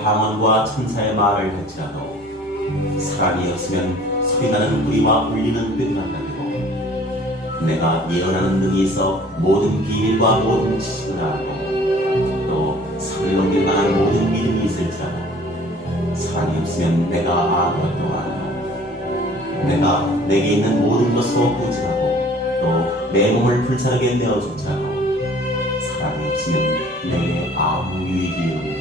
사람의 방언과 천사의 말을 할지라도 사람이 없으면 소리나는 뿌리와 울리는 뼈만 가지고 내가 예언하는 능이 있어 모든 비밀과 모든 지식을 알고 또 산을 넘길 만한 모든 믿음이 있을지라도 사람이 없으면 내가 아무것도 아니오. 내가 내게 있는 모든 것으로 부진하고 또 내 몸을 불사르게 내어줬자도 사람이 없으면 내게 아무 유익이 없느니라.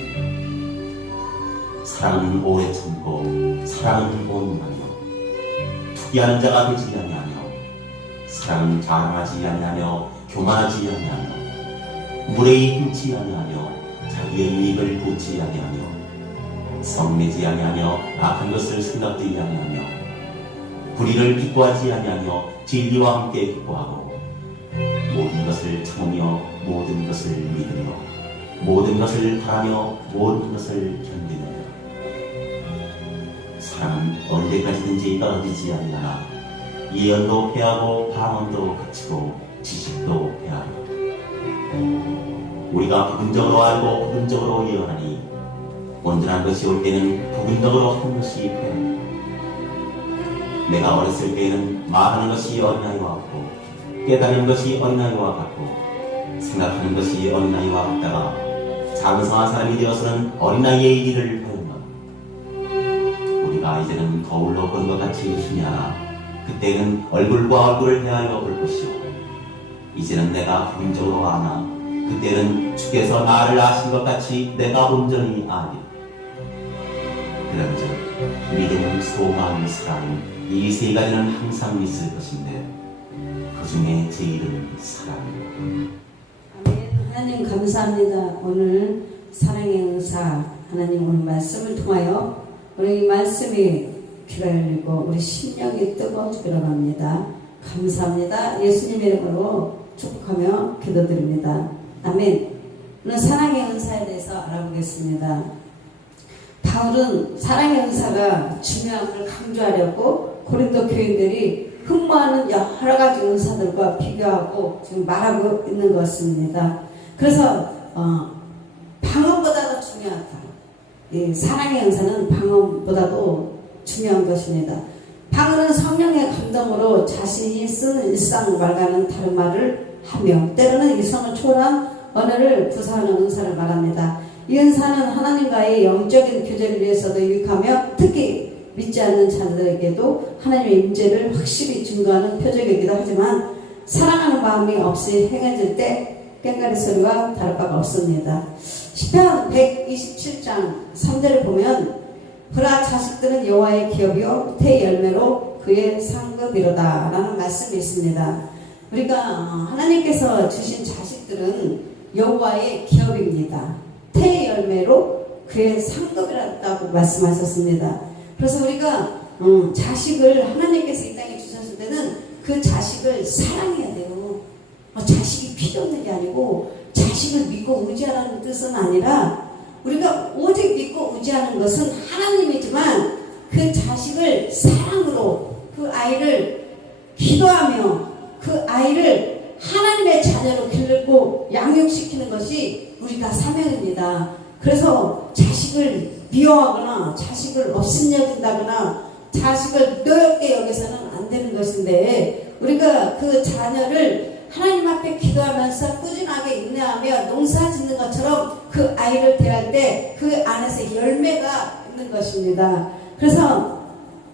사랑은 오래 참고 사랑은 온유하며 투기하는 자가 되지 아니하며 사랑은 자랑하지 아니하며 교만하지 아니하며 무례히 훔치 아니하며 자기의 유익을 보지 아니하며 성내지 아니하며 악한 것을 생각되지 아니하며 불의를 기뻐하지 아니하며 진리와 함께 기뻐하고 모든 것을 참으며 모든 것을 믿으며 모든 것을 바라며 모든 것을 견디느니라. 사람은 언제까지든지 떨어지지 아니하나 예언도 패하고 방언도 그치고 지식도 패하리라. 우리가 부분적으로 알고 부분적으로 예언하니 온전한 것이 올 때는 부분적으로 한 것이 패하리라. 내가 어렸을 때에는 말하는 것이 어린아이와 같고 깨닫는 것이 어린아이와 같고 생각하는 것이 어린아이와 같다가 장성한 사람이 되어서는 어린아이의 일을 하였노라. 우리가 이제는 거울로 보는 것 같이 희미하나 그때는 얼굴과 얼굴을 헤아려 볼 것이요 이제는 내가 부분적으로 아나 그때는 주께서 나를 아신 것 같이 내가 온전히 아리라. 그런즉 믿음, 소망, 사랑 이 세 가지는 항상 있을 것인데 그 중에 제일은 사랑이다. 아멘. 하나님 감사합니다. 오늘 사랑의 은사 하나님 오늘 말씀을 통하여 우리 이 말씀이 귀가 열리고 우리 심령이 뜨거워지기를 합니다. 감사합니다. 예수님의 이름으로 축복하며 기도드립니다. 아멘. 오늘 사랑의 은사에 대해서 알아보겠습니다. 바울은 사랑의 은사가 중요함을 강조하려고 고린도 교인들이 흠모하는 여러 가지 은사들과 비교하고 지금 말하고 있는 것입니다. 그래서 방언보다도 중요하다. 이 사랑의 은사는 방언보다도 중요한 것입니다. 방언은 성령의 감동으로 자신이 쓰는 일상말과는 다른 말을 하며 때로는 일성을 초월한 언어를 구사하는 은사를 말합니다. 이 은사는 하나님과의 영적인 교제를 위해서도 유익하며 특히 믿지 않는 자들에게도 하나님의 임재를 확실히 증거하는 표적이기도 하지만 사랑하는 마음이 없이 행해질 때 꽹과리 소리와 다를 바가 없습니다. 시편 127장 3절을 보면 그라 자식들은 여호와의 기업이요 태 열매로 그의 상급이로다 라는 말씀이 있습니다. 우리가 하나님께서 주신 자식들은 여호와의 기업입니다. 태 열매로 그의 상급이라고 말씀하셨습니다. 그래서 우리가 자식을 하나님께서 이 땅에 주셨을 때는 그 자식을 사랑해야 돼요. 자식이 필요 없는 게 아니고 자식을 믿고 의지하라는 뜻은 아니라 우리가 오직 믿고 의지하는 것은 하나님이지만 그 자식을 사랑으로 그 아이를 기도하며 그 아이를 하나님의 자녀로 기르고 양육시키는 것이 우리가 사명입니다. 그래서 자식을 미워하거나 자식을 업신여긴다거나 자식을 노엽게 여기서는 안 되는 것인데 우리가 그 자녀를 하나님 앞에 기도하면서 꾸준하게 인내하며 농사 짓는 것처럼 그 아이를 대할 때 그 안에서 열매가 있는 것입니다. 그래서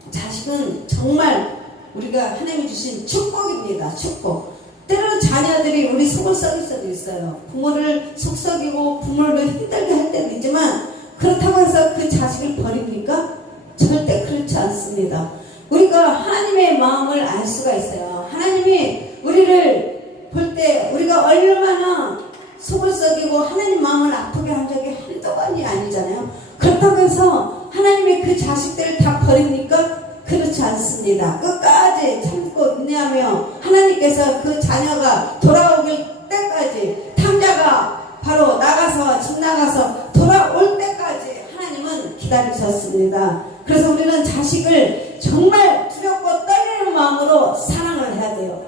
자식은 정말 우리가 하나님이 주신 축복입니다. 축복. 때로는 자녀들이 우리 속을 썩일 수도 있어요. 부모를 속썩이고 부모를 힘들게 할 때도 있지만 그렇다고 해서 그 자식을 버립니까? 절대 그렇지 않습니다. 우리가 하나님의 마음을 알 수가 있어요. 하나님이 우리를 볼 때 우리가 얼마나 속을 썩이고 하나님 마음을 아프게 한 적이 한두 번이 아니잖아요. 그렇다고 해서 하나님의 그 자식들을 다 버립니까? 그렇지 않습니다. 끝까지 참고 인내하며 하나님께서 그 자녀가 돌아오길 때까지 탕자가 바로 나가서 집 나가서 돌아올 때까지 하나님은 기다리셨습니다. 그래서 우리는 자식을 정말 두렵고 떨리는 마음으로 사랑을 해야 돼요.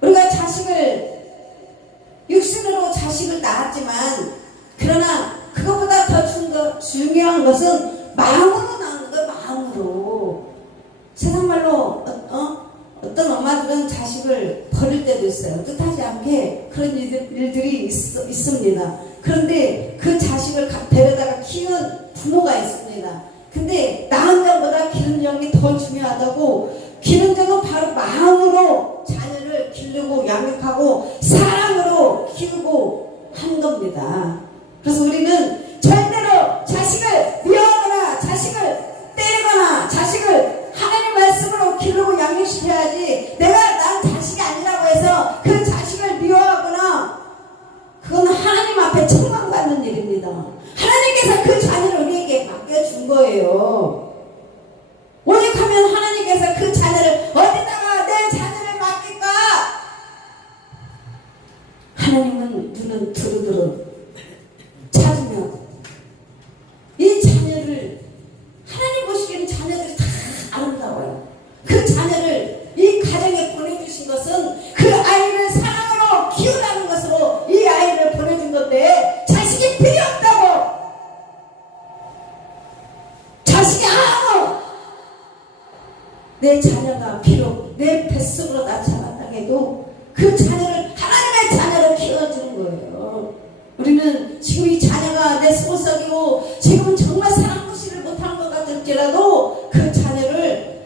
우리가 육신으로 자식을 낳았지만 그러나 그것보다 더 중요한 중요한 것은 마음으로 나오는 거예요. 마음으로. 세상 말로 어떤 엄마들은 자식을 버릴 때도 있어요. 뜻하지 않게 그런 일들이 있습니다. 그런데 그 자식을 데려다가 키운 부모가 있습니다. 근데 낳은 자보다 기른 정이 더 중요하다고. 기른 정은 바로 마음으로 자녀를 기르고 양육하고 사랑으로 키우고 한 겁니다. 그래서 우리는 절대로 자식을 미워하거나 자식을 때리거나 자식을 하나님 말씀으로 기르고 양육시켜야지, 난 자식이 아니라고 해서 그 자식을 미워하거나 그건 하나님 앞에 책망받는 일입니다. 하나님께서 그 자녀를 우리에게 맡겨준 거예요. 오직하면 하나님께서 그 자녀를 어디다가 내 자녀를 맡길까? 하나님은 눈은 두루두루 찾으면 이 자녀를, 하나님 보시기에는 자녀들이 다 아름다워요. 그 자녀를 이 가정에 보내주신 것은 그 아이를 사랑으로 키우라는 것으로 이 아이를 보내준 건데, 자식이 필요 없다고, 자식이 내 자녀가 비록 내 뱃속으로 나타났다 해도 그 자녀를 하나님의 자녀로 키워주는 거예요. 우리는 지금 이 자녀가 내 속썩이고 지금은 정말 사랑 무시를 못한 것 같을지라도 그 자녀를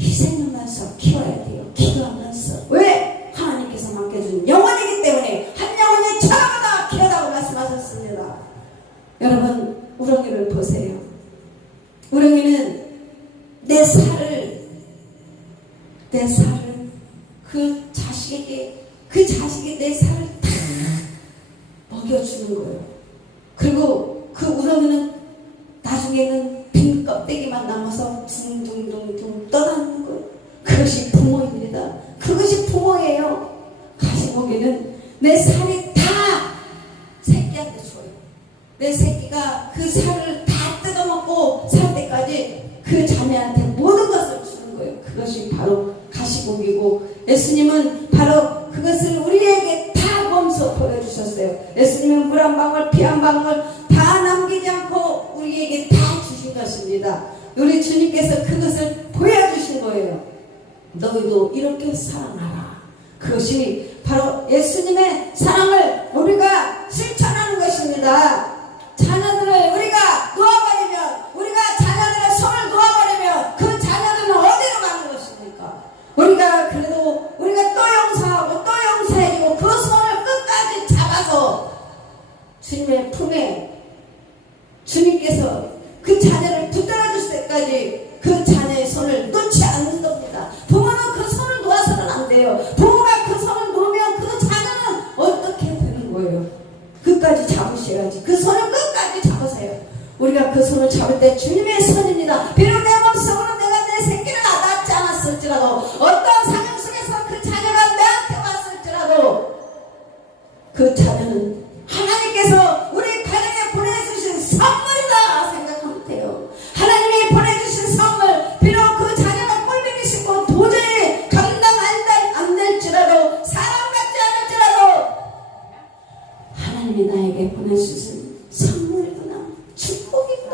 희생하면서 키워야 돼요. 기도하면서. 왜? 하나님께서 맡겨준 영혼이기 때문에. 한 영혼이 천하보다 귀하다고 말씀하셨습니다. 여러분, 우렁이를 보세요. 우렁이는 내 살을 그 자식이 내 살을 다 먹여주는 거예요. 그리고 그 우렁이는 나중에는 빈 껍데기만 남아서 둥둥둥둥 떠나는 거예요. 그것이 부모입니다. 그것이 부모예요. 가시고기는 내 살이 다 새끼한테 줘요. 내 새끼가 그 살을 다 뜯어먹고 살 때까지 그 자매한테 모든 것을 주는 거예요. 그것이 바로 가시고기고, 예수님은 바로 그것을 우리에게 다 몸소 보여주셨어요. 예수님은 물 한 방울 피 한 방울 다 남기지 않고 우리에게 다 주신 것입니다. 우리 주님께서 그것을 보여주신 거예요. 너희도 이렇게 사랑하라. 그것이 바로 예수님의 사랑을 우리가 실천하는 것입니다. 자녀들을 우리가 놓아버리면, 우리가 자녀들의 손을 놓아버리면 그 자녀들은 어디로 가는 것입니까? 우리가 그래도 우리가 또 용서하고 또 용서해주고 그 손을 끝까지 잡아서 주님의 품에, 주님께서 그 자녀를 붙들어 주실 때까지 그 자녀의 손을 놓지 않는 겁니다. 부모는 그 손을 놓아서는 안 돼요. 부모가 그 손을 놓으면 그 자녀는 어떻게 되는 거예요? 끝까지 잡으셔야지. 그 손을 끝까지 잡으세요. 우리가 그 손을 잡을 때 주님의 손입니다. 비록 내 몸속으로 내가 내 새끼를 낳지 않았을지라도, 어떤 상황 속에서 그 자녀가 내한테 왔을지라도 그 자녀는 하나님께서 우리 가정에 보내주신 선물이다 생각하면 돼요. 하나님이 보내주신 선물, 비록 그 자녀가 꼴보기 싫고 도저히 감당 안 될지라도, 사람 같지 않을지라도 하나님이 나에게 보내주신 선물이구나, 축복이구나.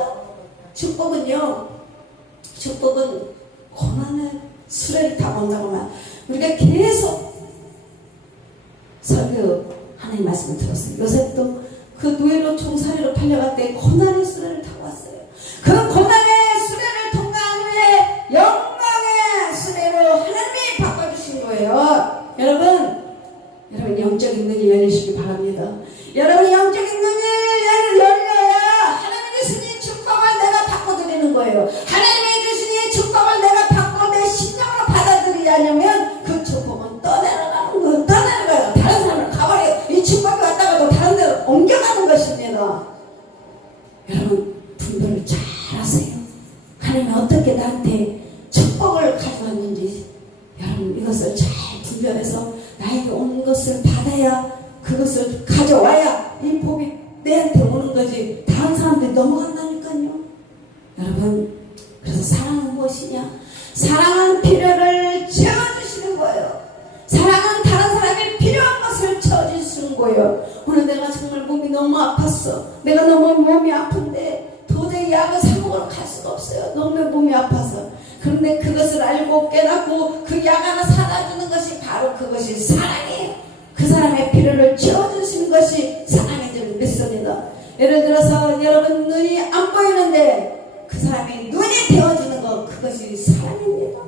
축복은 고난의 수레를 타고 온다고 말. 우리가 계속 설교 하나님 말씀을 들었어요. 요셉도 그 노예로 종살이로 팔려갈 때 고난의 수레를 타고 왔어요. 그 고난의 수레를 통과한 후에 영광의 수레로 하나님이 바꿔주신 거예요. 여러분 영적인 눈이 열리시기 바랍니다. 여러분 영적인 눈이 열려야 하나님이 주신 축복을 내가 바꿔드리는 거예요. 하나님이 주신 이 축복을 내가 바꿔 내 신령으로 받아들이려면 그 축복은 떠내려가는 거예요. 떠내려가요. 다른 사람을 가버려요. 이 축복이 왔다가도 다른 데로 옮겨가는 것입니다. 여러분 분별을 잘 하세요. 하나님이 어떻게 나한테 축복을 가져왔는지 여러분 이것을 잘 분별해서 나에게 오는 것을 받아야, 그것을 가져와야 이 복이 내한테 오는 거지 다른 사람들이 넘어간다니까요. 여러분 그래서 사랑은 무엇이냐? 사랑은 필요를 채워주시는 거예요. 사랑은 다른 사람이 필요한 것을 채워주시는 거예요. 오늘 내가 정말 몸이 너무 아팠어. 없어. 내가 너무 몸이 아픈데 도저히 약을 사 먹으러 갈 수가 없어요. 너무 몸이 아파서. 그런데 그것을 알고 깨닫고 그 약 하나 사다 주는 것이 바로 그것이 사랑이에요. 그 사람의 필요를 채워주시는 것이 사랑인 줄 믿습니다. 예를 들어서 여러분 눈이 안 보이는데 그 사람이 눈이 되어주는 것, 그것이 사랑입니다.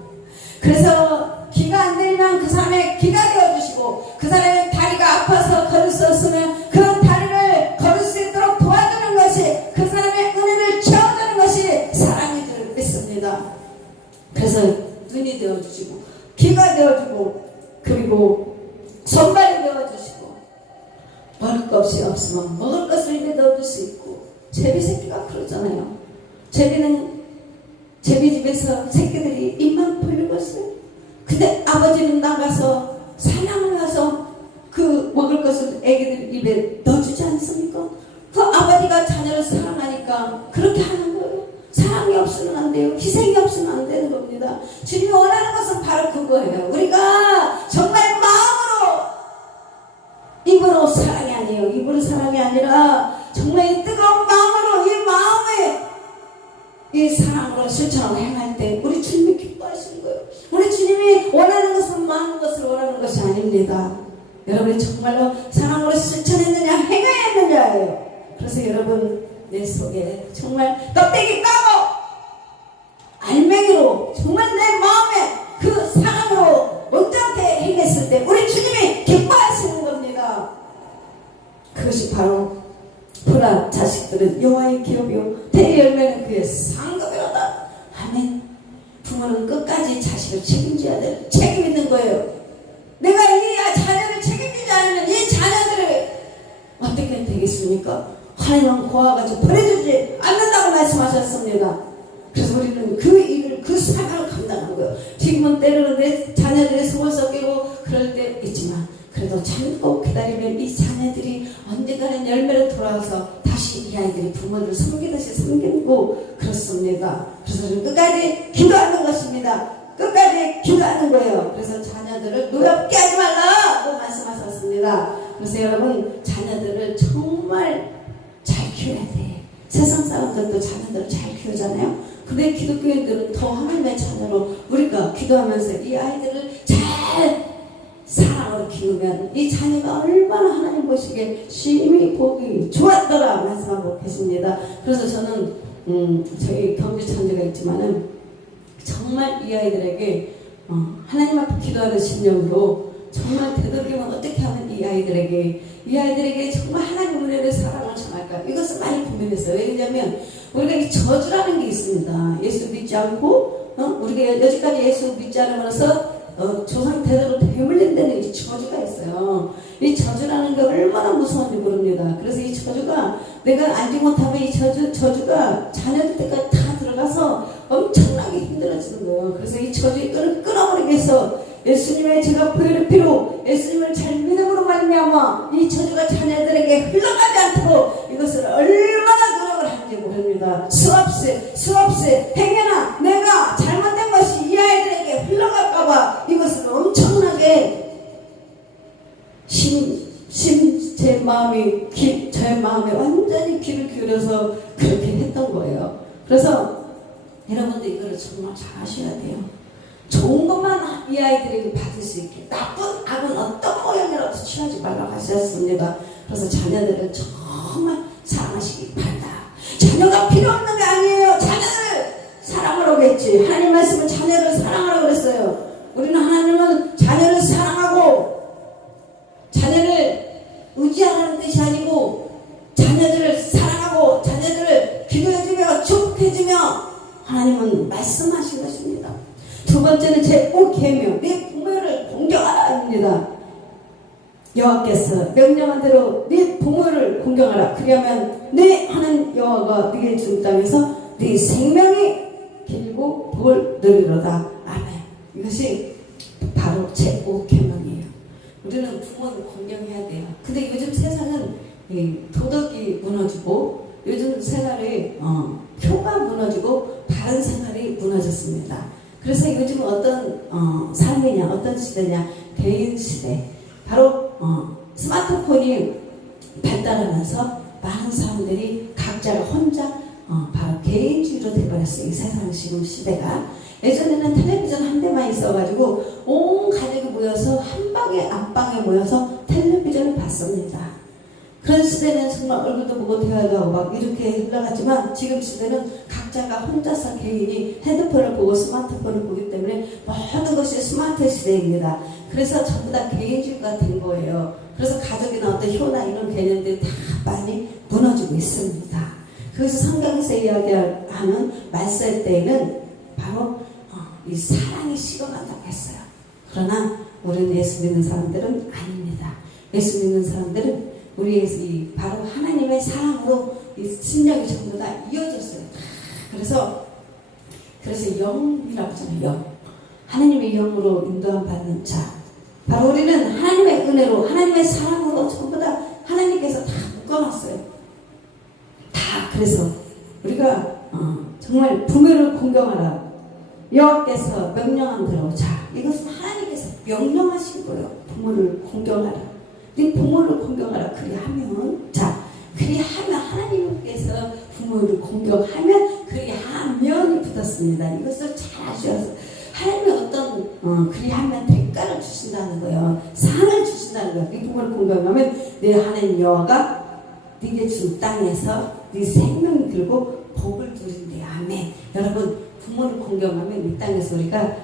그래서 귀가 안 들리면 그 사람의 귀가 되어주시고, 그 사람의 다리가 아파서 걸을 수 없으면 그런 다리를 걸을 수 있도록 도와주는 것이, 그 사람의 은혜를 채워주는 것이 사랑인 줄 믿습니다. 그래서 눈이 되어주시고 귀가 되어주고 그리고 손발이 되어주시고, 먹을 것이 없으면 먹을 것을 입에 넣어줄 수 있고, 제비 새끼가 그러잖아요. 제비 집에서 새끼들이 입만 벌리고 있어요. 근데 아버지는 나가서 사냥을 가서 그 먹을 것을 애기들 입에 넣어주지 않습니까? 그 아버지가 자녀를 사랑하니까 그렇게 하는 거예요. 사랑이 없으면 안 돼요. 희생이 없으면 안 되는 겁니다. 주님이 원하는 것은 바로 그거예요. 우리가 정말 입으로 사랑이 아니에요. 입으로 사랑이 아니라 정말 이 뜨거운 마음으로, 이 마음에 이 사랑으로 실천하고 행할 때 우리 주님이 기뻐하시는 거예요. 우리 주님이 원하는 것은 많은 것을 원하는 것이 아닙니다. 여러분이 정말로 사랑으로 실천했느냐 행하였느냐예요. 그래서 여러분 내 속에 정말 껍데기 까고 알맹이로 정말 내 마음에 그 사랑으로 온전히 행했을 때 우리 주님이 기뻐하시는 겁니다. 그것이 바로 보라 자식들은 여호와의 기업이요 대의 열매는 그의 상급이로다. 아멘. 부모는 끝까지 자식을 책임져야 될 책임 있는 거예요. 내가 이 자녀를 책임지지 않으면 이 자녀들을 어떻게 되겠습니까? 하나님은 고아가지고 버려주지 않는다고 말씀하셨습니다. 그래서 우리는 그 일을, 그 사명을 감당하는 거예요. 지금은 때로는 내 자녀들이 속을 썩이고 그럴 때 있지만 그래도 참고 기다리면 이 자녀들이 언젠가는 열매로 돌아와서 다시 이 아이들이 부모를 섬기듯이 섬기고 그렇습니다. 그래서 우리는 끝까지 기도하는 것입니다. 끝까지 기도하는 거예요. 그래서 자녀들을 노엽게 하지 말라고 말씀하셨습니다. 그래서 여러분 자녀들을 정말 잘 키워야 돼. 세상 사람들도 자녀들을 잘 키우잖아요. 근데 기독교인들은 더 하나님의 자녀로 우리가 기도하면서 이 아이들을 잘 사랑으로 키우면 이 자녀가 얼마나 하나님 보시기에 심히 보기 좋았더라 말씀하고 계십니다. 그래서 저는 저희 경주 자녀가 있지만은 정말 이 아이들에게 하나님 앞에 기도하는 심령으로 정말 되도록이면 어떻게 하면 이 아이들에게 정말 하나님 은혜를 사랑을 전할까, 이것을 많이 고민했어요. 왜냐하면 우리가 이 저주라는 게 있습니다. 예수 믿지 않고 우리가 여지까지 예수 믿지 않으면서 조상 대대로 되물린다는 이 저주가 있어요. 이 저주라는 게 얼마나 무서운지 모릅니다. 그래서 이 저주가 내가 알지 못하면 이 저주가 자녀들 때까지 다 들어가서 엄청나게 힘들어지는 거예요. 그래서 이 저주의 끈을 끊어버리기 위해서 예수님의 제가 보혈의 피로 예수님을 잘 믿음으로 말미암아 이 저주가 자녀들에게 흘러가지 않도록 이것을 얼마나 노력을 하는지 모릅니다. 수없이 행여나 내가 잘못된 것이 이 아이들에게 흘러갈까봐 이것을 엄청나게 제 마음에 완전히 귀를 기울여서 그렇게 했던 거예요. 그래서 여러분들 이거를 정말 잘 하셔야 돼요. 좋은 것만 이 아이들에게 받을 수 있게, 나쁜 악은 어떤 모양이라도 취하지 말라고 하셨습니다. 그래서 자녀들을 정말 사랑하시기 바랍니다. 자녀가 필요 없는 게 아니에요. 자녀를 사랑하라고 했지. 하나님 말씀은 자녀를 사랑하라고 그랬어요. 우리는 하나님은 자녀를 사랑하고 자녀를 의지하라는 뜻이 아니고 자녀들을 사랑하고 자녀들을 기도해주며 축복해주며 하나님은 말씀하신 것입니다. 두 번째는 제5계명, 네 부모를 공경하라입니다. 여호와께서 명령한 대로 네 부모를 공경하라. 그러면 네 하는 여호와가 네게 준 땅에서 네 생명이 길고 복을 누리로다. 아멘. 이것이 바로 제5계명이에요. 우리는 부모를 공경해야 돼요. 근데 요즘 세상은 도덕이 무너지고 요즘 생활이 표가 무너지고 바른 생활이 무너졌습니다. 그래서 요즘 어떤 삶이냐, 어떤 시대냐, 개인 시대. 바로 스마트폰이 발달하면서 많은 사람들이 각자가 혼자 바로 개인주의로 돼버렸어요. 이 세상 지금 시대가. 예전에는 텔레비전 한 대만 있어가지고 온 가족이 모여서 한 방에 안방에 모여서 텔레비전을 봤습니다. 그런 시대는 정말 얼굴도 보고 대화도 하고 막 이렇게 흘러갔지만 지금 시대는 각자가 혼자서 개인이 핸드폰을 보고 스마트폰을 보기 때문에 모든 것이 스마트 시대입니다. 그래서 전부 다 개인주의가 된 거예요. 그래서 가족이나 어떤 효나 이런 개념들이 다 많이 무너지고 있습니다. 그래서 성경에서 이야기하는 말세 때에는 바로 이 사랑이 식어간다고 했어요. 그러나 우리는 예수 믿는 사람들은 아닙니다. 예수 믿는 사람들은 우리의 바로 하나님의 사랑으로 이 심령이 전부 다 이어졌어요. 그래서 영이라고 하잖아요. 영. 하나님의 영으로 인도함 받는 자. 바로 우리는 하나님의 은혜로, 하나님의 사랑으로 전부 다 하나님께서 다 묶어놨어요. 다. 그래서 우리가 정말 부모를 공경하라. 여호와께서 명령한 대로. 자, 이것은 하나님께서 명령하신 거예요. 부모를 공경하라. 네 부모를 공경하라. 그리하면, 자, 그리하면 하나님께서 부모를 공경하면 그리하면이 붙었습니다. 이것을 잘 아셔서 하나님이 어떤 그리하면 대가를 주신다는 거예요. 상을 주신다는 거예요. 네 부모를 공경하면 내 하나님 여호와가 네게 준 땅에서 네 생명을 들고 복을 누린대. 아멘. 여러분, 부모를 공경하면 이 땅에서 우리가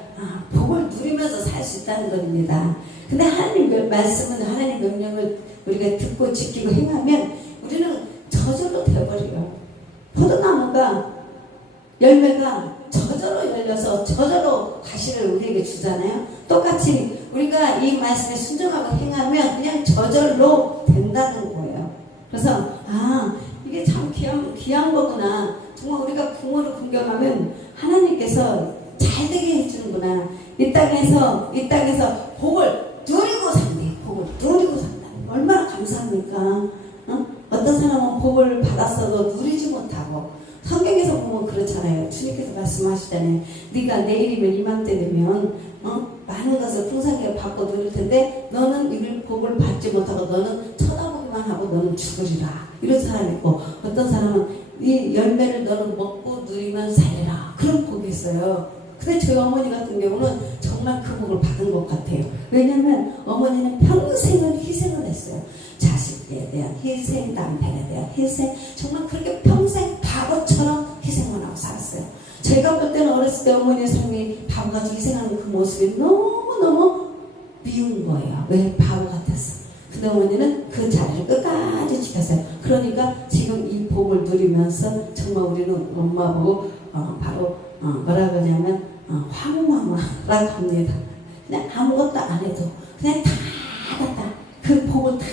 복을 누리면서 살 수 있다는 겁니다. 근데 하나님 말씀은 하나님 명령을 우리가 듣고 지키고 행하면 우리는 저절로 되어버려요. 포도나무가 열매가 저절로 열려서 저절로 과실을 우리에게 주잖아요. 똑같이 우리가 이 말씀에 순종하고 행하면 그냥 저절로 된다는 거예요. 그래서 이게 참 귀한 거구나. 정말 우리가 부모를 공경하면 하나님께서 잘 되게 해주는구나. 이 땅에서 복을 누리고 산대. 복을 누리고 산다. 얼마나 감사합니까? 어떤 사람은 복을 받았어도 누리지 못하고, 성경에서 보면 그렇잖아요. 주님께서 말씀하시잖아요. 네가 내일이면 이맘때 되면 많은 것을 풍성하게 받고 누릴 텐데 너는 이 복을 받지 못하고 너는 쳐다보기만 하고 너는 죽으리라. 이런 사람이 있고, 어떤 사람은 이 열매를 너는 먹고 누리면 살리라. 그런 복이 있어요. 근데 저희 어머니 같은 경우는 정말 그 복을 받은 것 같아요. 왜냐하면 어머니는 평생을 희생을 했어요. 자식에 대한 희생, 남편에 대한 희생, 정말 그렇게 평생 바보처럼 희생을 하고 살았어요. 제가 볼 때는 어렸을 때 어머니의 삶이 바보같이 희생하는 그 모습이 너무너무 미운 거예요. 왜? 바보 같았어. 근데 어머니는 그 자리를 끝까지 지켰어요. 그러니까 지금 이 복을 누리면서 정말 우리는 엄마 보고 바로 뭐라 그러냐면 황마마라고 합니다. 그냥 아무것도 안 해도 그냥 다 그 복을 다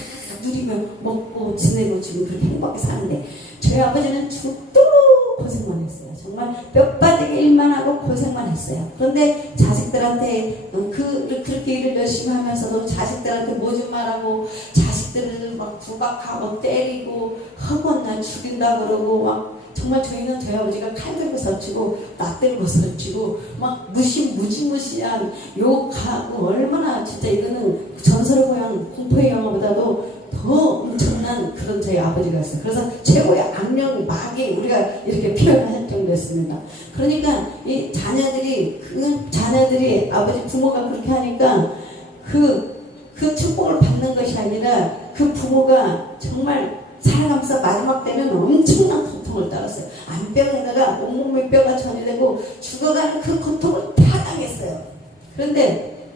누리며 먹고 지내고 지금 그렇게 행복하게 사는데, 저희 아버지는 죽도록 고생만 했어요. 정말 뼈 빠지게 일만 하고 고생만 했어요. 그런데 자식들한테 그렇게 일을 열심히 하면서도 자식들한테 모진 말하고 자식들을 막 구박하고 때리고 허건날 죽인다 그러고 막, 정말 저희는 저희 아버지가 칼 들고 설치고 나 들고 설치고 막 무시무시한 욕하고, 얼마나 진짜 이거는 전설의 고향 공포의 영화보다도 더 엄청난 그런 저희 아버지가 있어요. 그래서 최고의 악령 마귀 우리가 이렇게 표현할 정도였습니다. 그러니까 이 자녀들이 아버지 부모가 그렇게 하니까 그 축복을 받는 것이 아니라 그 부모가 정말 살아가면서 마지막 때는 엄청난 고통을 따랐어요. 안병에다가 온몸에 뼈가 전이되고 죽어가는 그 고통을 다 당했어요. 그런데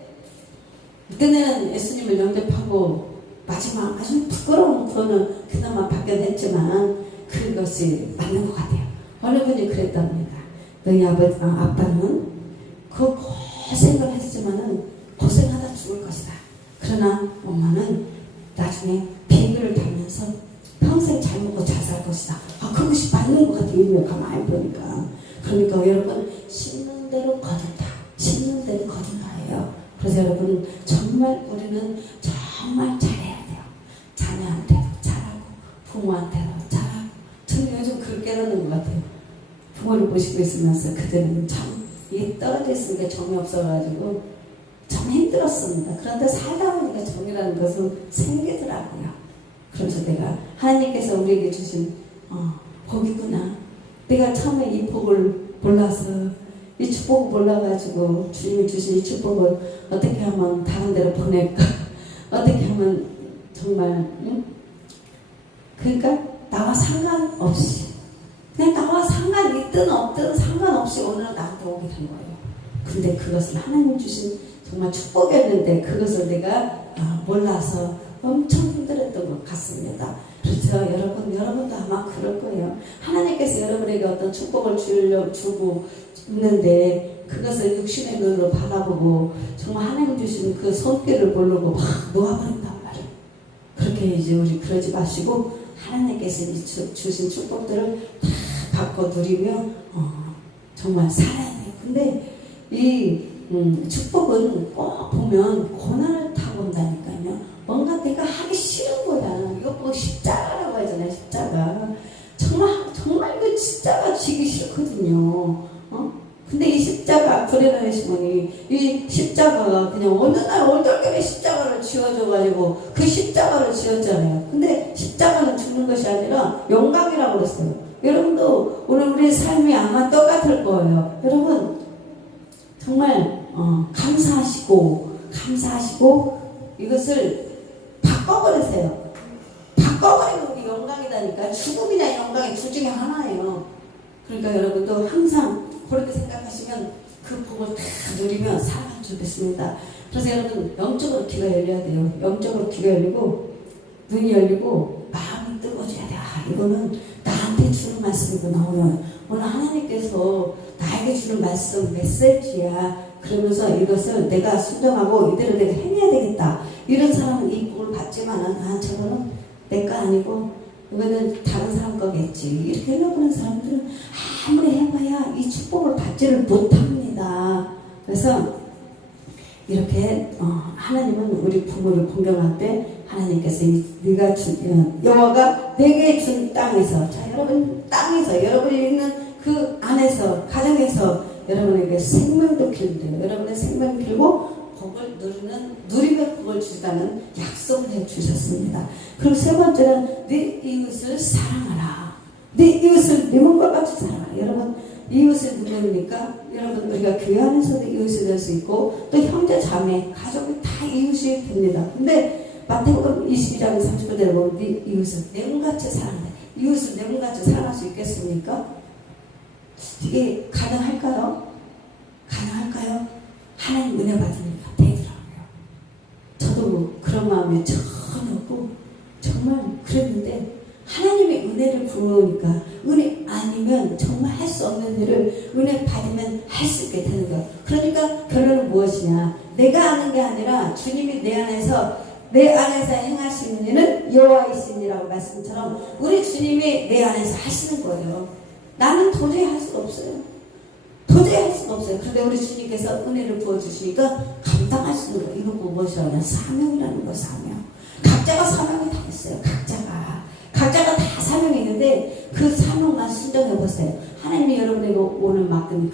그때는 예수님을 영접하고 마지막 아주 부끄러운 구원은 그나마 받게 됐지만 그것이 맞는 것 같아요. 어느 분이 그랬답니다. 너희 아빠는 그 고생을 했지만은 고생하다 죽을 것이다. 그러나 엄마는 나중에 비밀을 달면서 평생 잘 먹고 잘 살 것이다. 그것이 맞는 것 같아요. 가만히 보니까. 그러니까 여러분, 심는 대로 거둔다. 심는 대로 거둔다예요. 그래서 여러분, 정말 우리는 정말 잘해야 돼요. 자녀한테도 잘하고 부모한테도 잘하고. 저는 요즘 그걸 깨닫는 것 같아요. 부모를 보시고 있으면서 그때는 참 떨어져 있으니까 정이 없어가지고 참 힘들었습니다. 그런데 살다 보니까 정이라는 것은 생기더라고요. 그래서 내가 하나님께서 우리에게 주신 복이구나. 내가 처음에 이 복을 몰라서 이 축복을 몰라가지고 주님이 주신 이 축복을 어떻게 하면 다른 데로 보낼까? 어떻게 하면 정말 그러니까 나와 상관없이 그냥 나와 상관 있든 없든 상관없이 오늘 나한테 오게 된 거예요. 근데 그것은 하나님 주신 정말 축복이었는데 그것을 내가 몰라서 엄청 힘들었던 것 같습니다. 그렇죠. 여러분도 아마 그럴 거예요. 하나님께서 여러분에게 어떤 축복을 주고 있는데 그것을 육신의 눈으로 바라보고 정말 하나님 주신 그 손길을 모르고 막 놓아버린단 말이에요. 그렇게 이제 우리 그러지 마시고 하나님께서 주신 축복들을 다 받고 누리며 정말 살아야 돼요. 근데 이 축복은 꼭 보면 고난을 타고 온다니까요. 뭔가 내가 하기 싫은 거야. 이거 뭐 십자가라고 하잖아요. 십자가. 정말 그 십자가 지기 싫거든요. 근데 이 십자가 구레나의 시몬이 이 십자가가 그냥 어느 날 얼떨결에 십자가를 지어줘가지고 그 십자가를 지었잖아요. 근데 십자가는 죽는 것이 아니라 영광이라고 그랬어요. 여러분도 오늘 우리의 삶이 아마 똑같을 거예요. 여러분 정말 감사하시고 이것을 바꿔버리세요. 바꿔버리면 우리 영광이다니까. 죽음이나 영광이 둘 중에 하나예요. 그러니까 여러분도 항상 그렇게 생각하시면 그 복을 다 누리며 살아갈 줄 믿습니다. 그래서 여러분 영적으로 귀가 열려야 돼요. 영적으로 귀가 열리고 눈이 열리고 마음이 뜨거워져야 돼요. 이거는 나한테 주는 말씀이구나. 오늘 하나님께서 나에게 주는 말씀 메시지야. 그러면서 이것을 내가 순종하고 이대로 내가 행해야 되겠다. 이런 사람은 이 복을 받지만 저거는 내 거 아니고 이거는 다른 사람 거겠지. 이렇게 흘러보는 사람들은 아무리 해봐야 이 축복을 받지를 못합니다. 그래서 이렇게 하나님은 우리 부모를 공경할 때 하나님께서 네가 여호와가 내게 준 땅에서 자 여러분 땅에서 여러분이 있는 그 안에서 가정에서 여러분에게 생명도 기른대요. 여러분의 생명을 길고 복을 누리며 복을 주시다는 약속을 해주셨습니다. 그리고 세 번째는 네 이웃을 사랑하라. 네 이웃을 네 몸과 같이 사랑하라. 여러분 이웃을 누굽니까? 여러분 우리가 교회 안에서도 이웃이 될 수 있고 또 형제 자매 가족이 다 이웃이 됩니다. 근데 마태복음 22장 30절에 보면 네 이웃을 내 몸같이 사랑해. 이웃을 내 몸같이 사랑할 수 있겠습니까? 이게 가능할까요? 하나님 은혜 받으니까 되더라고요. 저도 그런 마음이 전혀 없고 정말 그랬는데 하나님의 은혜를 부르니까 은혜 아니면 정말 할 수 없는 일을 은혜 받으면 할 수 있게 되는 거예요. 그러니까 결론은 무엇이냐? 내가 하는 게 아니라 주님이 내 안에서 행하시는 일은 여호와이시니라고 말씀처럼 우리 주님이 내 안에서 하시는 거예요. 나는 도저히 할 수가 없어요. 그런데 우리 주님께서 은혜를 부어주시니까 감당할 수 있는 거예요. 이거 무엇이라냐? 사명이라는 거예요. 사명. 각자가 사명이 다 있어요. 각자가 다 사명이 있는데 그 사명만 순종해보세요. 하나님이 여러분에게 오늘 맡긴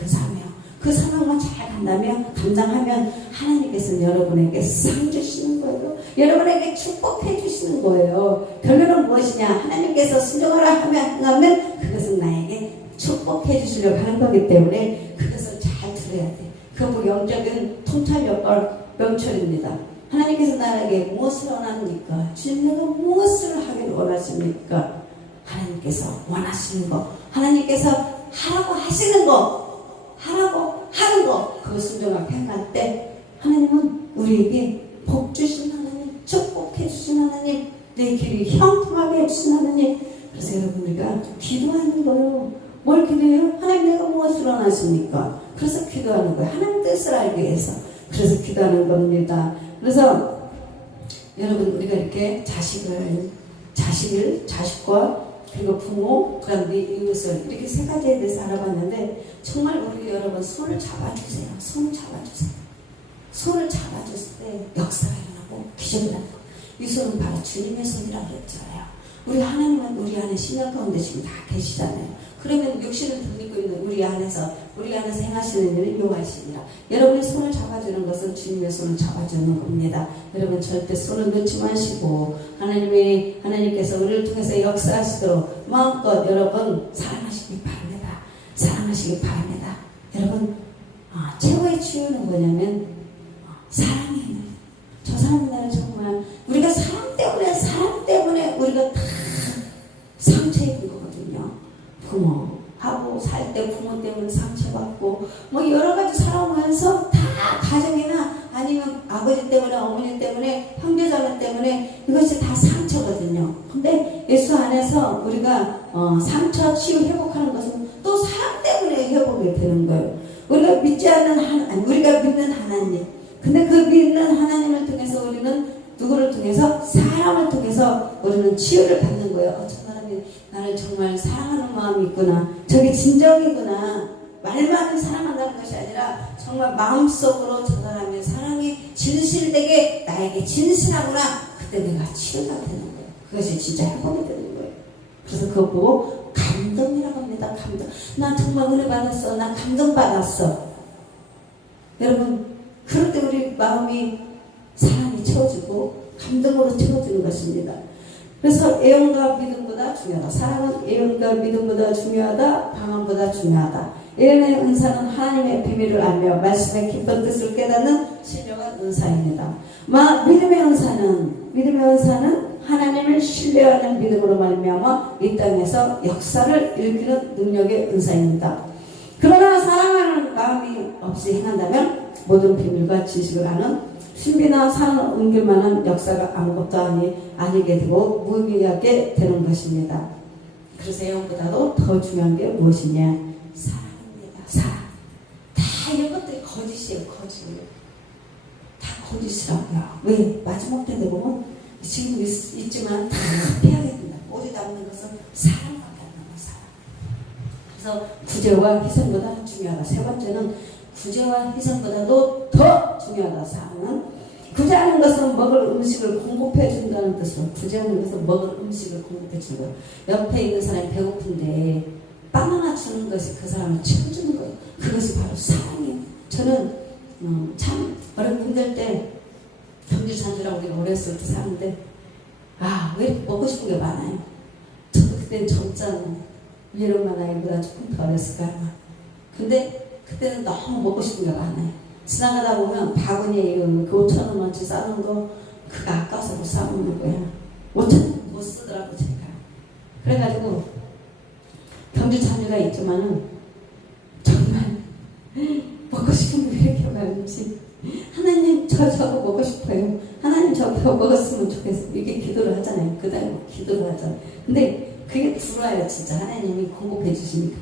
그 사명만 잘 감당하면 하나님께서는 여러분에게 상 주시는 거예요. 여러분에게 축복해 주시는 거예요. 결론은 무엇이냐? 하나님께서 순종하라 하면 그것은 나에게 축복해 주시려고 하는 거기 때문에 그것을 잘 들어야 돼. 그거 영적인 통찰력과 명철입니다. 하나님께서 나에게 무엇을 원합니까? 주님 내가 무엇을 하기를 원하십니까? 하나님께서 원하시는 거, 하나님께서 하라고 하시는 거, 하라고 하는 거, 그거 순종하게 행할 때 하나님은 우리에게 복 주신 하나님, 축복해 주신 하나님, 내 길이 형통하게 해주신 하나님. 그래서 여러분 우리가 기도하는 거요. 뭘 기도해요? 하나님 내가 무엇을 원하십니까? 그래서 기도하는 거예요. 하나님 뜻을 알기 위해서. 그래서 기도하는 겁니다. 그래서 여러분 우리가 이렇게 자식과 그리고 부모, 그다음 네 이웃을 이렇게 세 가지에 대해서 알아봤는데 정말 우리 여러분 손을 잡아주세요. 손을 잡아줬을 때 역사가 일어나고 기적이 일어나고 이 손은 바로 주님의 손이라고 그랬잖아요. 우리 하나님은 우리 안에 신약 가운데 지금 다 계시잖아요. 그러면 육신을 덧입고 있는 우리 안에서 행하시는 일은 여호와이시니라. 여러분의 손을 잡아주는 것은 주님의 손을 잡아주는 겁니다. 여러분 절대 손을 놓지 마시고 하나님께서 우리를 통해서 역사하시도록 마음껏 여러분 사랑하시기 바랍니다. 사랑하시기 바랍니다. 여러분 최고의 치유는 뭐냐면 사랑이에요. 저 사람이 나를 정말 우리가 사람 때문에 우리가 다 상처 입은 거거든요. 부모하고 살 때 부모 때문에 상처받고 뭐 여러 가지 살아오면서 다 가정이나 아니면 아버지 때문에 어머니 때문에 형제자매 때문에 이것이 다 상처거든요. 근데 예수 안에서 우리가 상처 치유 회복하는 것은 또 사랑 때문에 회복이 되는 거예요. 우리가 우리가 믿는 하나님. 근데 그 믿는 하나님을 통해서 우리는 누구를 통해서? 사람을 통해서 우리는 치유를 받는 거예요. 저 사람이 나를 정말 사랑하는 마음이 있구나. 저게 진정이구나. 말만을 사랑한다는 것이 아니라 정말 마음속으로 저 사람의 사랑이 진실되게 나에게 진실하구나. 그때 내가 치유가 되는 거예요. 그것이 진짜 회복이 되는 거예요. 그래서 그거 보고 감동이라고 합니다. 감동. 나 정말 은혜 받았어. 나 감동받았어. 여러분 그럴 때 우리 마음이 사랑이 채워지고 감동으로 채워지는 것입니다. 그래서 애용과 믿음보다 중요하다. 사랑은 애용과 믿음보다 중요하다. 방언보다 중요하다. 애용의 은사는 하나님의 비밀을 알며 말씀의 깊은 뜻을 깨닫는 신령한 은사입니다. 믿음의 은사는 하나님을 신뢰하는 믿음으로 말미암아 이 땅에서 역사를 일으키는 능력의 은사입니다. 그러나 사랑하는 마음이 없이 행한다면 모든 비밀과 지식을 아는 신비나 사는 옮길만한 역사가 아무것도 아니게 되고 무의미하게 되는 것입니다. 그래서 애용보다도 더 중요한 게 무엇이냐? 사랑입니다. 사랑. 다 이런 것들이 거짓이에요. 다 거짓이라고요. 왜? 마지막 때 되보면 지금 있지만 다 피하게 된다. 오직 남는 것은 사랑밖에 안 남아. 사랑. 그래서 구제와 희생보다 중요하다. 세 번째는 구제와 희생보다도 더 중요하다. 사랑은 구제하는 것은 먹을 음식을 공급해 준다는 뜻으로 구제하는 것은 먹을 음식을 공급해 주는 거예요. 옆에 있는 사람이 배고픈데 빵 하나 주는 것이 그 사람을 채워주는 거예요. 그것이 바로 사랑이에요. 저는 참 힘들 때 경주 잔주라고 우리가 어렸을 때 사는데 왜 이렇게 먹고 싶은 게 많아요. 저도 그때는 젊잖아요. 이런 나이보다 조금 더 어렸을까 아마. 근데 그때는 너무 먹고 싶은 게 많아요. 지나가다 보면 바구니에 그 5,000원어치 싸는 거 그거 아까워서 못 사먹는 거야. 5,000원 못 쓰더라고 제가. 그래가지고 경주 잔류가 있지만은 정말 먹고 싶은 게 왜 이렇게 많은지 하나님 저거 먹고 싶어요. 하나님 저거 먹었으면 좋겠어요. 이렇게 기도를 하잖아요. 그 다음에 기도를 하잖아요. 근데 그게 들어와요. 진짜 하나님이 공급해 주시니까.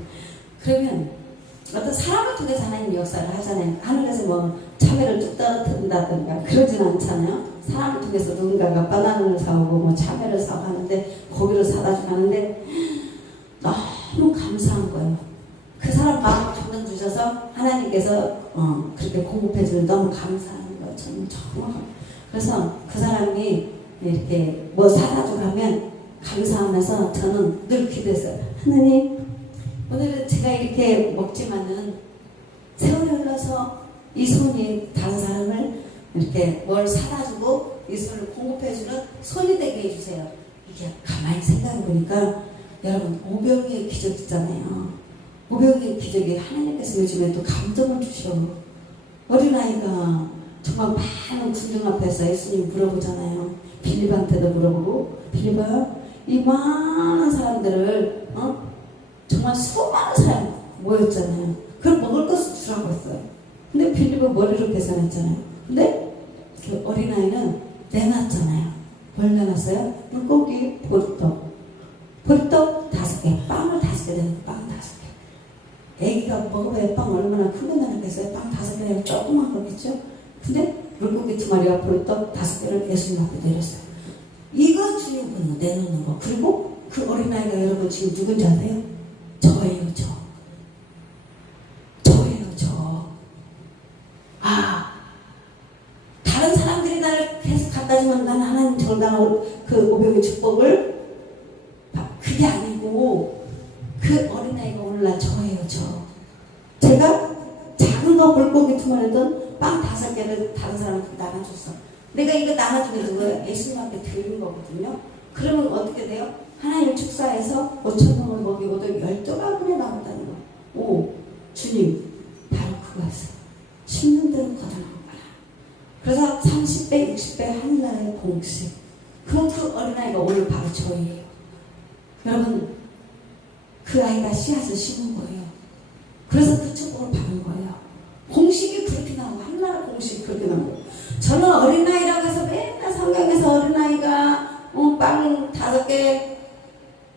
그러면 어떤 사람을 통해서 하나님 역사를 하잖아요. 하늘에서 뭐 참외를 뚝 떨어뜨린다든가 그러진 않잖아요. 사람을 통해서 누군가가 바나나를 사오고 뭐 참외를 사오고 하는데 고기를 사다 주고 하는데 너무 감사한 거예요. 그 사람 마음을 감동 주셔서 하나님께서 그렇게 공급해 주는 너무 감사한 거예요. 저는 정말. 그래서 그 사람이 이렇게 뭐 사다 주고 하면 감사하면서 저는 늘 기도했어요. 하나님 오늘은 제가 이렇게 먹지만은 세월이 흘러서 이 손이 다른 사람을 이렇게 뭘 사다 주고 이 손을 공급해주는 손이 되게 해주세요. 이게 가만히 생각해보니까 여러분 오병이의 기적 있잖아요. 오병이의 기적이 하나님께서 요즘에 또 감동을 주셔. 어린아이가 정말 많은 군중 앞에서 예수님 물어보잖아요. 빌립한테도 물어보고 빌립아 이 많은 사람들을 정말 수많은 사람 모였잖아요. 그걸 먹을 것을 주라고 했어요. 근데 빌립은 머리로 계산했잖아요. 근데 그 어린아이는 내놨잖아요. 뭘 내놨어요? 물고기, 보리떡 5개, 빵을 5개 내는 빵 5개. 애기가 먹어봐야 빵 얼마나 큰 거 내놨겠어요? 빵 5개 내면 조그만 거겠죠? 근데 물고기 2마리와 보리떡 5개를 예수님 앞에 내렸어요. 이거 주인분은 내놓는 거. 그리고 그 어린아이가 여러분 지금 누군지 아세요? 저예요, 저. 다른 사람들이 나를 계속 갖다 주면 나는 하나님 정당한 그 오병의 축복을 그게 아니고 그 어린아이가 오늘날 저예요, 저. 제가 작은 거 물고기 2마리든 빵 5개를 다른 사람한테 나눠줬어. 내가 이거 나눠주게 된 예수님한테 드린 거거든요. 그러면 어떻게 돼요? 하나님 축사에서 5,000명을 먹이고도 12가문에 나온다는 거. 오, 주님, 바로 그거였어. 심는 대로 거둬놓은 거라. 그래서 30배, 60배 하늘나라의 공식. 그럼 그 어린아이가 오늘 바로 저예요. 여러분, 그 아이가 씨앗을 심은 거예요. 그래서 그 축복을 받은 거예요. 공식이 그렇게 나오고, 하늘나라 공식이 그렇게 나오고. 저는 어린아이라고 해서 맨날 성경에서 어린아이가 빵 5개,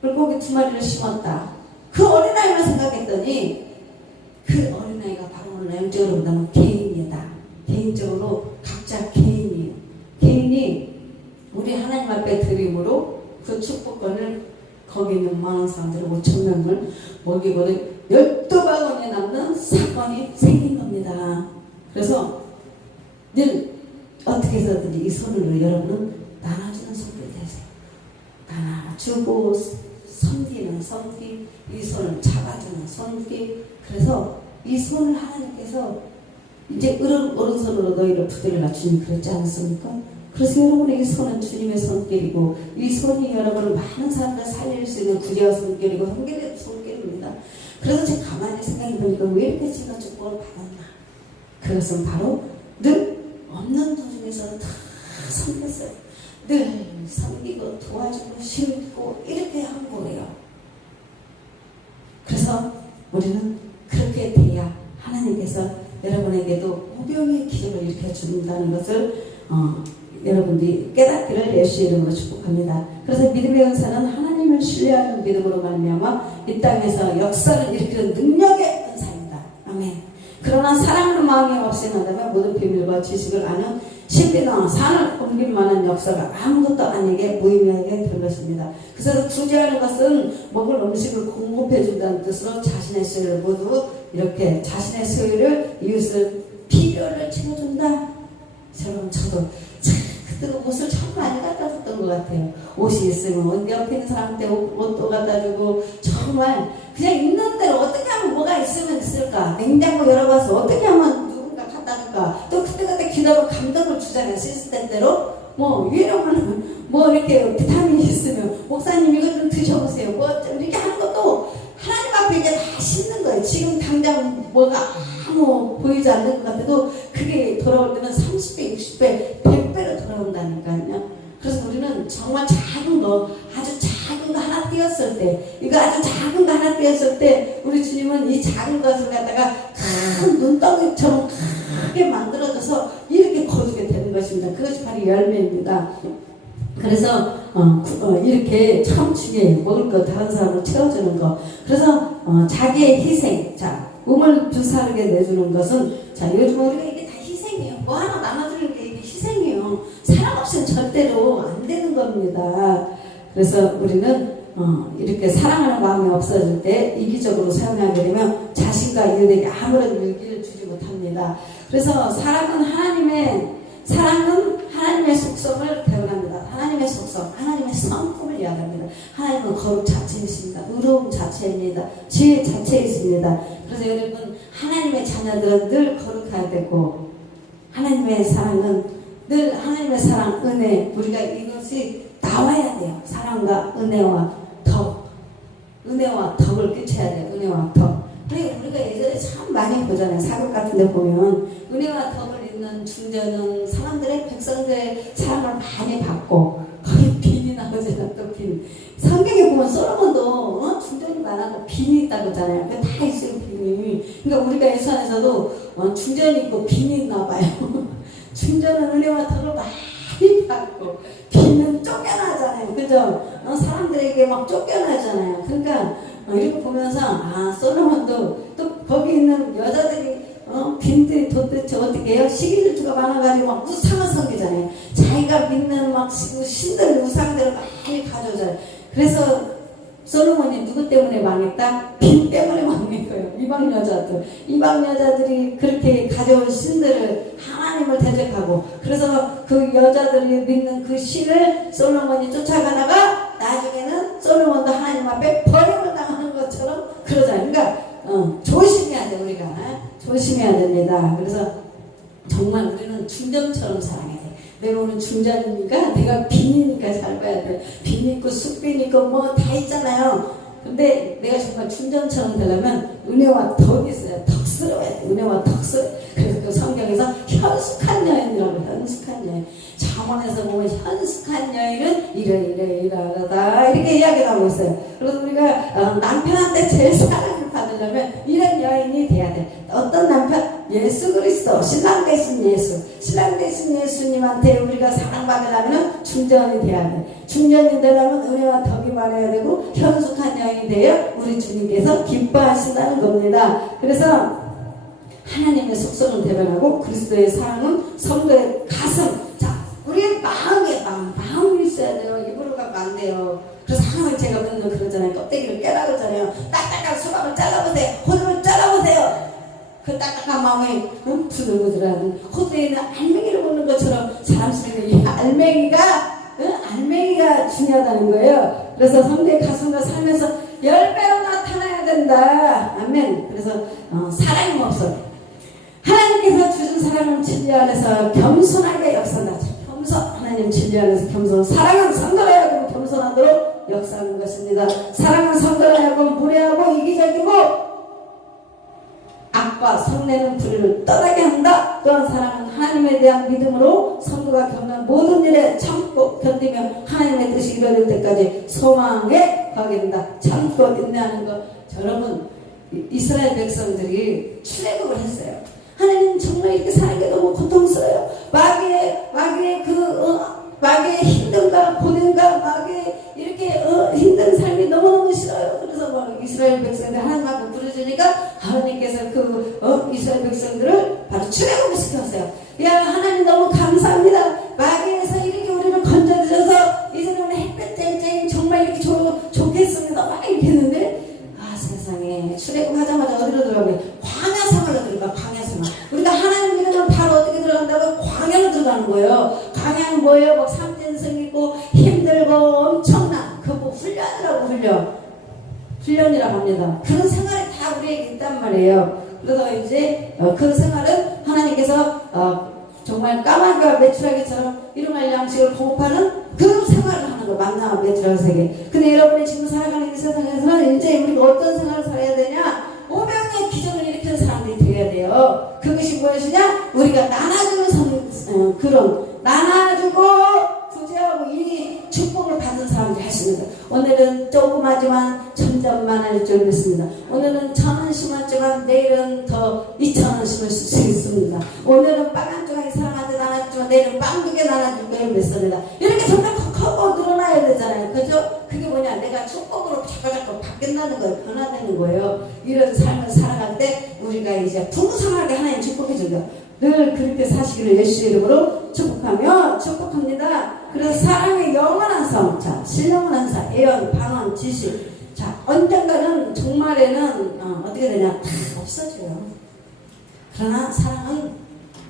물고기 2마리를 심었다. 그 어린아이만 생각했더니 그 어린아이가 바로 오늘 영적으로 본다면 개인이다. 개인적으로 각자 개인이에요. 개인이 우리 하나님 앞에 드림으로 그 축복권을 거기 있는 많은 사람들 5,000명을 먹이고는 12가문에 남는 사건이 생긴 겁니다. 그래서 늘 어떻게 해서든지 이 손으로 여러분은 나눠주는 손들이 되세요. 나눠주고 섬기는 섬기, 이 손을 잡아주는 섬기. 그래서 이 손을 하나님께서 이제 오른손으로 너희를 붙들라 주님 그랬지 않습니까? 그래서 여러분의 이 손은 주님의 손길이고 이 손이 여러분을 많은 사람들 살릴 수 있는 구제와 손길이고 손길입니다. 그래서 제가 가만히 생각해보니까 왜 이렇게 제가 축복을 받았나? 그것은 바로 늘 없는 도중에서는 다 섬겼어요. 늘 섬기고 도와주고 심고 이렇게 한 거예요. 그래서 우리는 그렇게 돼야 하나님께서 여러분에게도 오병의 기적을 일으켜준다는 것을 여러분들이 깨닫기를 예수의 이름으로 축복합니다. 그래서 믿음의 은사는 하나님을 신뢰하는 믿음으로 말미암아 이 땅에서 역사를 일으키는 능력의 은사입니다. 아멘. 그러나 사랑하는 마음이 없이나다면 모든 비밀과 지식을 아는 신비나 산을 옮길 만한 역사가 아무것도 아니게 무의미하게 될 것입니다. 그래서 구제하는 것은 먹을 음식을 공급해 준다는 뜻으로 자신의 소유를 모두 이렇게 자신의 소유를 이웃을 필요를 채워준다. 여러분 저도 그때 옷을 참 많이 갖다 줬던 것 같아요. 옷이 있으면 옆에 있는 사람한테 옷도 갖다 주고 정말 그냥 있는 대로 어떻게 하면 뭐가 있으면 있을까. 냉장고 열어봐서 어떻게 하면 누군가 갖다 줄까. 또 그때 기도하고 감동을 주잖아요. 시스템대로 뭐 위로는 뭐 이렇게 비타민이 있으면 목사님 이거 좀 드셔보세요. 뭐 이렇게 하는 것도 하나님 앞에 이제 다 씻는 거예요. 지금 당장 뭐가 아무 보이지 않는 것 같아도 그게 돌아올 때는 30배, 60배, 100배로 돌아온다니까요. 그래서 우리는 정말 작은 거, 아주 작은 거 하나 띄었을 때, 이거 아주 작은 거 하나 띄었을 때, 우리 주님은 이 작은 것을 갖다가 큰 눈덩이처럼 크게 만들어져서 이렇게 거두게 되는 것입니다. 그것이 바로 열매입니다. 그래서 이렇게 참 중요해요. 먹을 거 다른 사람을 채워주는 거. 그래서 자기의 희생, 자 우물 불사르게 내주는 것은 자 요즘 우리가 이게 다 희생이에요. 뭐 하나 나눠주는 게 이게 희생이에요. 사람 없이는 절대로 안 되는 겁니다. 그래서 우리는 이렇게 사랑하는 마음이 없어질 때 이기적으로 사용하게 되면 자신과 이웃에게 아무런 유익을 주지 못합니다. 그래서 사랑은 하나님의 속성을 배운합니다. 하나님의 속성, 하나님의 성품을 이야기합니다. 하나님은 거룩 자체이십니다. 의로움 자체입니다. 지혜 자체에 있습니다. 그래서 여러분 하나님의 자녀들은 늘 거룩해야 되고 하나님의 사랑은 늘 하나님의 사랑, 은혜 우리가 이것이 나와야 돼요. 사랑과 은혜와 덕을 끼쳐야 돼요. 은혜와 덕. 우리가 예전에 참 많이 보잖아요. 사극 같은 데 보면 은혜와 덕을 있는 중전은 사람들의 백성들의 사랑을 많이 받고 거기 빈이 나오잖아. 또 빈. 성경에 보면 솔로몬도 중전이 많아도 빈이 있다고 하잖아요. 그 다 있어요. 빈이. 그러니까 우리가 예수 안에서도 중전이 있고 빈이 있나 봐요. 중전은 은혜와 덕을 많이 받고 빈은 쫓겨나잖아요. 그죠? 사람들에게 막 쫓겨나잖아요. 그러니까 이렇게 보면서 솔로몬도 또 거기 있는 여자들이 빈들이 도대체 어떻게 해요? 시기질투가 많아가지고 막 우상을 섬기잖아요. 자기가 믿는 막 신들 우상들을 많이 가져오잖아요. 그래서 솔로몬이 누구 때문에 망했다? 빈 때문에 망한 거예요. 이방 여자들이 그렇게 가져온 신들을 하나님을 대적하고 그래서 그 여자들이 믿는 그 신을 솔로몬이 쫓아가다가 나중에는 솔로몬도 하나님 앞에 버림을 당하는 것처럼 그러잖아요. 그러니까 조심해야 돼. 우리가 조심해야 됩니다. 그래서 정말 우리는 중전처럼 사랑해야 돼. 내가 오늘 중전이니까 내가 빈이니까 잘 봐야 돼. 빈 있고 쑥빈 있고 뭐 다 있잖아요. 근데 내가 정말 중전처럼 되려면 은혜와 덕이 있어야 덕스러워야 돼. 은혜와 덕스러워. 그래서 그 성경에서 현숙한 여인이라고 현숙한 여인. 잠언에서 보면 현숙한 여인은 이러이러이러하다 이렇게 이야기를 하고 있어요. 그래서 우리가 남편한테 제일 사랑을 받으려면 이런 여인이 돼야 돼. 어떤 남편? 예수 그리스도 신랑 대신 예수. 신랑 대신 예수님한테 우리가 사랑받으려면 중전이 돼야 돼. 중전이 되려면 은혜와 덕이 많아야 되고 현숙한 여인이 되어 우리 주님께서 기뻐하신다는 겁니다. 그래서 하나님의 속성을 대변하고 그리스도의 사랑은 성도의 가슴. 자, 우리의 마음이 있어야 돼요. 입으로 가면 안 돼요. 그래서 하나님 제가 맨날 그러잖아요. 껍데기를 깨라 그러잖아요. 딱딱한 수박을 잘라보세요. 호두를 잘라보세요. 그 딱딱한 마음에 부들부들한 호두에 있는 알맹이를 먹는 것처럼 사람 속에 이 알맹이가 중요하다는 거예요. 그래서 성도의 가슴과 살면서 10배로 나타나야 된다. 아멘. 그래서 사랑이 없어요. 하나님께서 주신 사랑은 진리 안에서 겸손하게 역사한다. 하나님 진리 안에서 겸손. 사랑은 성도라 하여금 겸손하도록 역사하는 것입니다. 사랑은 성도라 하여금 무례하고 이기적이고 악과 성내는 불의를 떠나게 한다. 또한 사랑은 하나님에 대한 믿음으로 성도가 겪는 모든 일에 참고 견디며 하나님의 뜻이 이루어질 때까지 소망에 거하게 된다. 참고 인내하는 것. 여러분, 이스라엘 백성들이 출애굽을 했어요. 하나님 정말 이렇게 사는 게 너무 고통스러워요. 마귀의 힘든가 고된가 마귀의 이렇게 힘든 삶이 너무너무 싫어요. 그래서 막 이스라엘 백성들 하나님 앞에 부르주니까 하나님께서 이스라엘 백성들을 바로 출애굽을 시켰어요. 야 하나님 너무 감사합니다. 마귀에서 이렇게 우리를 건져주셔서 이제는 햇볕 쨍쨍 정말 이렇게 좋겠습니다. 막 이렇게 했는데 세상에 출애굽 하자마자 어디로 들어가면 광야 생활로 들어가. 광야 생활. 우리가 하나님 믿으면 바로 어떻게 들어간다고? 광야로 들어가는 거예요. 광야는 뭐예요? 막 삼진성 있고 힘들고 엄청난 뭐 훈련이라고 훈련이라고 합니다. 그런 생활이 다 우리에게 있단 말이에요. 그래서 이제 그 생활은 하나님께서 정말 까마귀와 메추라기처럼 일용할 양식을 공급하는 그 생활을 하는 거. 만나와 메추라기 세계. 근데 여러분이 지금 살아가는 이 세상에서는 이제 우리가 어떤 생활을 살아야 되냐? 오병의 기적을 일으키는 사람들이 되어야 돼요. 그것이 무엇이냐? 우리가 나눠주는 그런 나눠주고 구제하고 이 축복을 받은 사람들이 할 수 있는 거예요. 오늘은 조그마지만 점점만 할 줄 믿습니다. 오늘은 1,000원 심었지만 내일은 더 2,000원 심을 수 있습니다. 오늘은 빵 한 조각이 사람한테 나눠주면 내일은 빵 2개 나눠줄 거예요. 믿습니다. 이렇게 점점 커 늘어나야 되잖아요. 그죠? 그게 뭐냐? 내가 축복으로 자꾸 바뀐다는 거예요. 변화되는 거예요. 이런 삶을 살아갈 때 우리가 이제 풍성하게 하나님 축복해 준다. 늘 그렇게 사시기를 예수의 이름으로 축복합니다. 그래서 사랑의 영원한 성, 자, 신령한 사, 예언, 방언, 지식. 자, 언젠가는 종말에는 어떻게 되냐? 다 없어져요. 그러나 사랑은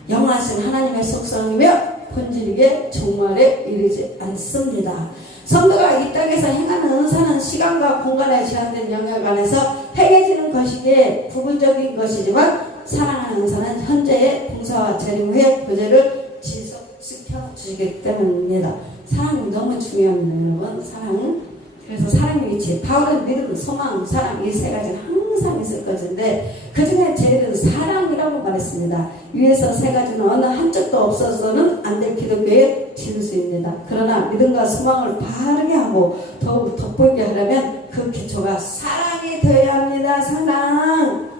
영원하신 하나님의 속성이며 본질이게 종말에 이르지 않습니다. 성도가 이 땅에서 행하는 은사는 시간과 공간에 제한된 영역 안에서 행해지는 것이기에 부분적인 것이지만 사랑하는 은사는 현재의 봉사와 재림 후에 교제를 지속시켜 주시기 때문입니다. 사랑이 너무 중요합니다, 여러분. 사랑. 그래서 사랑의 위치. 바울은 믿음, 소망, 사랑 이 세 가지는 항상 있을 것인데 그 중에 제일은 사랑이라고 말했습니다. 위에서 세 가지는 어느 한쪽도 없어서는 안 될 기독교의 진수입니다. 그러나 믿음과 소망을 바르게 하고 더욱 돋보이게 하려면 그 기초가 사랑이 되어야 합니다. 사랑은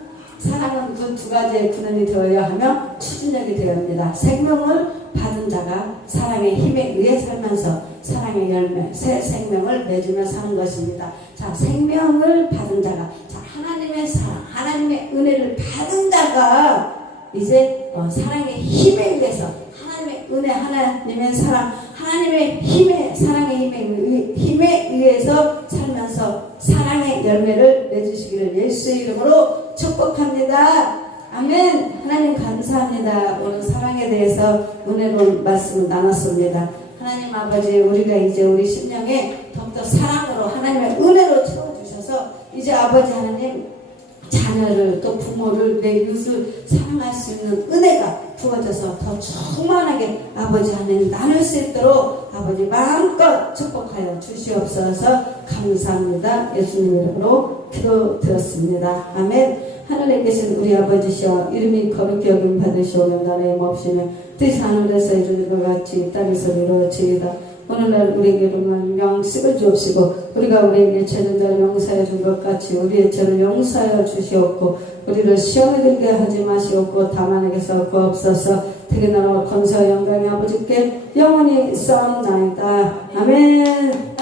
그 두 가지의 근원이 되어야 하며 추진력이 되어야 합니다. 생명을 받은 자가 사랑의 힘에 의해 살면서 사랑의 열매, 새 생명을 맺으며 사는 것입니다. 자, 생명을 받은 자가, 자, 하나님의 사랑, 하나님의 은혜를 받은 자가 이제 사랑의 힘에 의해서 하나님의 은혜, 하나님의 사랑, 하나님의 힘에, 사랑의 힘에 의해서 살면서 사랑의 열매를 맺으시기를 예수의 이름으로 축복합니다. 아멘. 하나님 감사합니다. 오늘 사랑에 대해서 은혜로운 말씀을 나눴습니다. 하나님 아버지, 우리가 이제 우리 심령에 더욱더 사랑으로 하나님의 은혜로 채워주셔서 이제 아버지 하나님 자녀를 또 부모를 내 이웃을 사랑할 수 있는 은혜가 부어져서 더 충만하게 아버지 하나님 나눌 수 있도록 아버지 마음껏 축복하여 주시옵소서. 감사합니다. 예수님 이름으로 기도드렸습니다. 아멘. 하늘에 계신 우리 아버지시여 이름이 거룩히 여김 받으시오며 나라의 몹시며 뜻이 하늘에서 이루는 것 같이 땅에서 이루어지이다. 오늘날 우리에게 이름한 양식을 주옵시고 우리가 우리에게 죄를 용서해 준 것 같이 우리의 죄를 용서하여 주시옵고 우리를 시험에 들게 하지 마시옵고 다만 에게서 구하옵소서. 되게 나라와 권세와 영광이 아버지께 영원히 싸움나이다. 아멘.